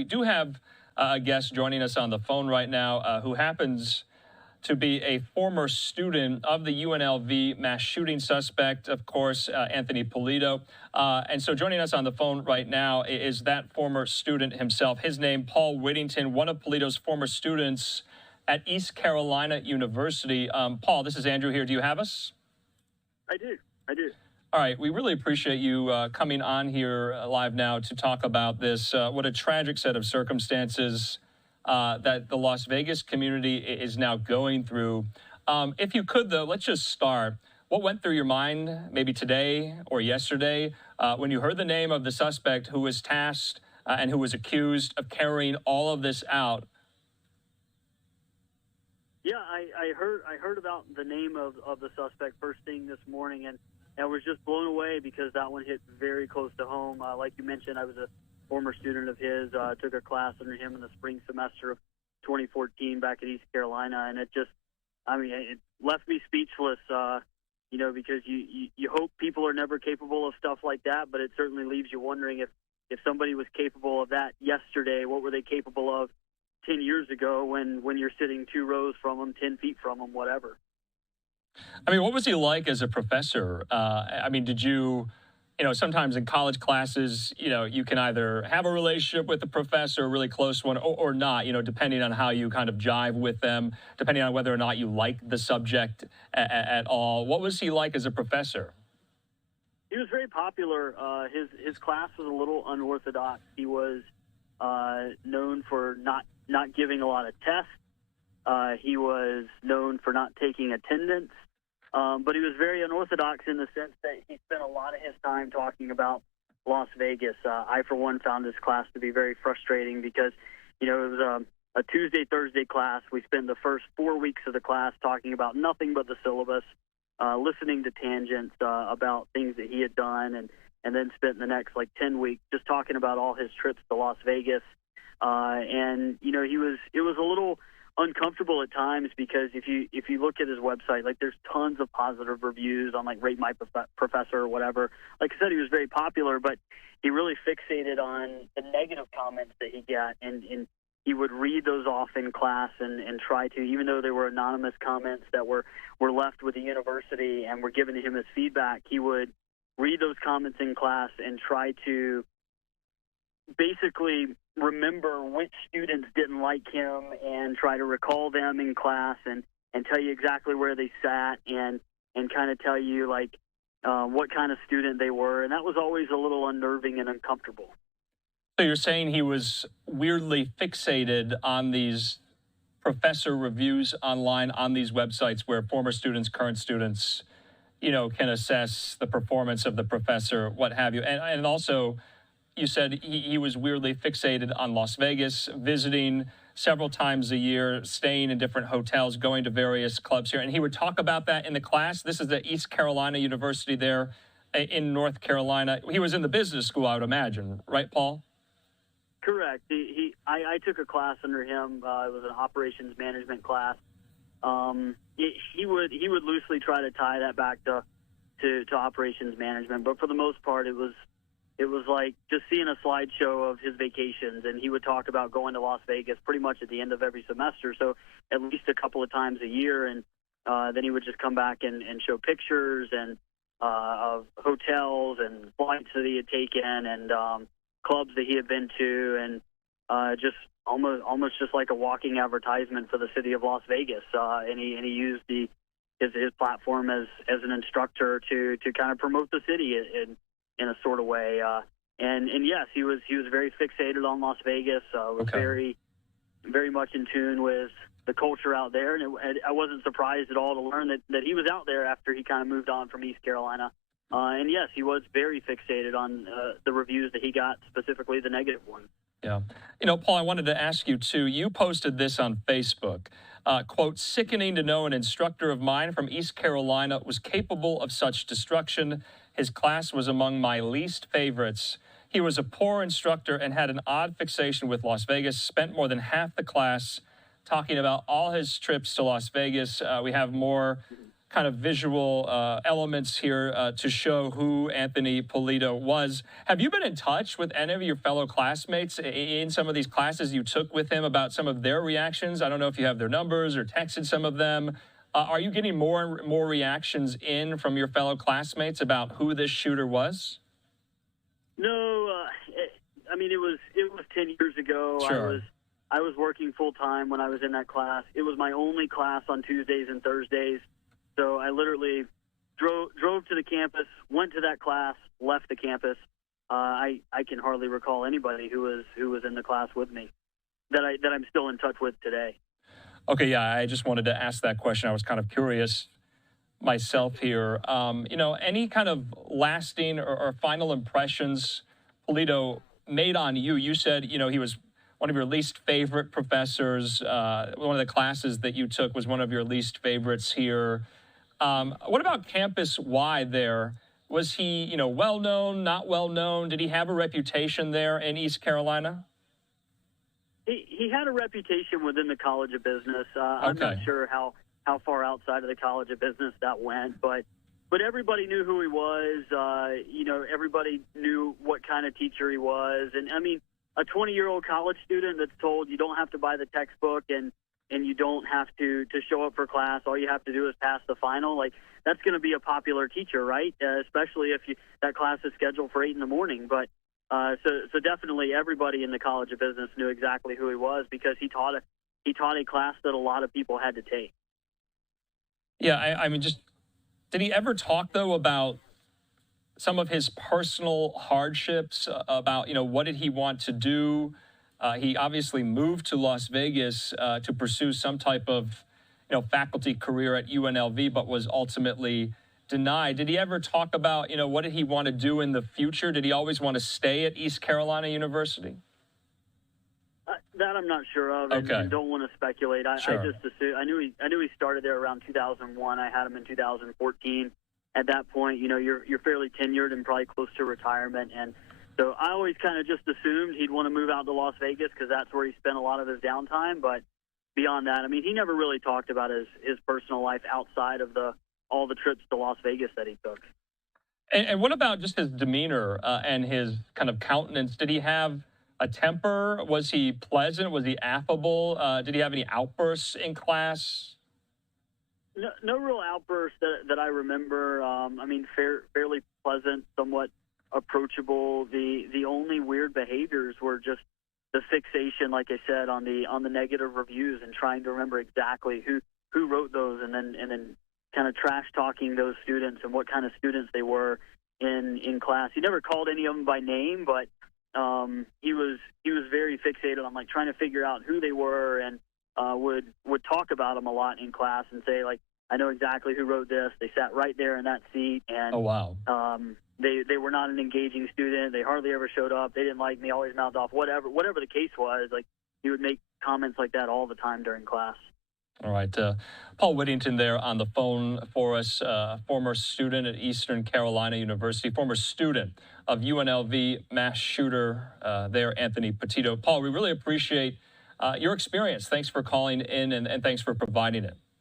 we do have a guest joining us on the phone right now who happens to be a former student of the UNLV mass shooting suspect, of course, Anthony Polito. And so joining us on the phone right now is that former student himself. His name, Paul Whittington, one of Polito's former students at East Carolina University. Paul, this is Andrew here. Do you have us? I do. All right. We really appreciate you coming on here live now to talk about this. What a tragic set of circumstances that the Las Vegas community is now going through. If you could, though, let's just start. What went through your mind maybe today or yesterday when you heard the name of the suspect who was tasked and who was accused of carrying all of this out? Yeah, I heard about the name of the suspect first thing this morning, and I was just blown away because that one hit very close to home. Like you mentioned, I was a former student of his, took a class under him in the spring semester of 2014 back at East Carolina, and it left me speechless, because you hope people are never capable of stuff like that, but it certainly leaves you wondering if somebody was capable of that yesterday, what were they capable of 10 years ago when you're sitting 2 rows from them, 10 feet from them, whatever. I mean, what was he like as a professor? Did you sometimes in college classes, you can either have a relationship with the professor, a really close one, or not, depending on how you kind of jive with them, depending on whether or not you like the subject at all. What was he like as a professor? He was very popular. His class was a little unorthodox. He was known for not giving a lot of tests. He was known for not taking attendance. But he was very unorthodox in the sense that he spent a lot of his time talking about Las Vegas. I, for one, found this class to be very frustrating because, it was a Tuesday, Thursday class. We spent the first 4 weeks of the class talking about nothing but the syllabus, listening to tangents about things that he had done, and then spent the next, 10 weeks just talking about all his trips to Las Vegas. It was a little uncomfortable at times because if you look at his website, there's tons of positive reviews on Rate My Professor or whatever. Like I said, he was very popular, but he really fixated on the negative comments that he got, and he would read those off in class and try to, even though they were anonymous comments that were left with the university and were given to him as feedback, he would read those comments in class and try to basically remember which students didn't like him and try to recall them in class and tell you exactly where they sat and kind of tell you what kind of student they were. And that was always a little unnerving and uncomfortable. So you're saying he was weirdly fixated on these professor reviews online on these websites where former students, current students, can assess the performance of the professor, what have you. And also, you said he was weirdly fixated on Las Vegas, visiting several times a year, staying in different hotels, going to various clubs here. And he would talk about that in the class. This is the East Carolina University there in North Carolina. He was in the business school, I would imagine. Right, Paul? Correct. I took a class under him. It was an operations management class. He would loosely try to tie that back to operations management, but for the most part, it was like just seeing a slideshow of his vacations, and he would talk about going to Las Vegas pretty much at the end of every semester, so at least a couple of times a year, and then he would just come back and show pictures and of hotels and flights that he had taken and clubs that he had been to, and just almost just like a walking advertisement for the city of Las Vegas, and he used his platform as an instructor to kind of promote the city in a sort of way, and yes, he was very fixated on Las Vegas. Was very, very much in tune with the culture out there, and I wasn't surprised at all to learn that he was out there after he kind of moved on from East Carolina. And yes, he was very fixated on the reviews that he got, specifically the negative ones. Yeah. Paul, I wanted to ask you, too, you posted this on Facebook. Quote, "Sickening to know an instructor of mine from East Carolina was capable of such destruction. His class was among my least favorites. He was a poor instructor and had an odd fixation with Las Vegas, spent more than half the class talking about all his trips to Las Vegas." We have more kind of visual elements here to show who Anthony Polito was. Have you been in touch with any of your fellow classmates in some of these classes you took with him about some of their reactions? I don't know if you have their numbers or texted some of them. Are you getting more and more reactions in from your fellow classmates about who this shooter was? No, I mean, it was 10 years ago. Sure. I was working full time when I was in that class. It was my only class on Tuesdays and Thursdays. So I literally drove to the campus, went to that class, left the campus. I can hardly recall anybody who was in the class with me that I'm still in touch with today. Okay, yeah, I just wanted to ask that question. I was kind of curious myself here. Any kind of lasting or final impressions Polito made on you? You said, he was one of your least favorite professors. One of the classes that you took was one of your least favorites here. What about campus-wide there? Was he, well-known, not well-known? Did he have a reputation there in East Carolina? He had a reputation within the College of Business. I'm not sure how far outside of the College of Business that went, but everybody knew who he was. Everybody knew what kind of teacher he was. And, I mean, a 20-year-old college student that's told you don't have to buy the textbook and you don't have to show up for class. All you have to do is pass the final. Like, that's going to be a popular teacher, right? Especially if that class is scheduled for 8 in the morning. But so definitely everybody in the College of Business knew exactly who he was because he taught a class that a lot of people had to take. Yeah, I mean, did he ever talk, though, about some of his personal hardships, about, what did he want to do? He obviously moved to Las Vegas to pursue some type of, faculty career at UNLV, but was ultimately denied. Did he ever talk about, what did he want to do in the future? Did he always want to stay at East Carolina University? That I'm not sure of, and don't want to speculate. I just assume, I knew he started there around 2001. I had him in 2014. At that point, you're fairly tenured and probably close to retirement, and so I always kind of just assumed he'd want to move out to Las Vegas because that's where he spent a lot of his downtime. But beyond that, I mean, he never really talked about his personal life outside of all the trips to Las Vegas that he took. And what about just his demeanor and his kind of countenance? Did he have a temper? Was he pleasant? Was he affable? Did he have any outbursts in class? No real outbursts that I remember. I mean, fairly pleasant, somewhat approachable. The only weird behaviors were just the fixation, like I said, on the negative reviews and trying to remember exactly who wrote those, and then kind of trash talking those students and what kind of students they were in class. He never called any of them by name, but he was very fixated on like trying to figure out who they were, and would talk about them a lot in class and say, like, I know exactly who wrote this. They sat right there in that seat, and oh wow, they were not an engaging student. They hardly ever showed up. They didn't like me. Always mouthed off. Whatever the case was, like, he would make comments like that all the time during class. All right, Paul Whittington there on the phone for us, former student at Eastern Carolina University, former student of UNLV mass shooter there, Anthony Polito. Paul, we really appreciate your experience. Thanks for calling in, and thanks for providing it.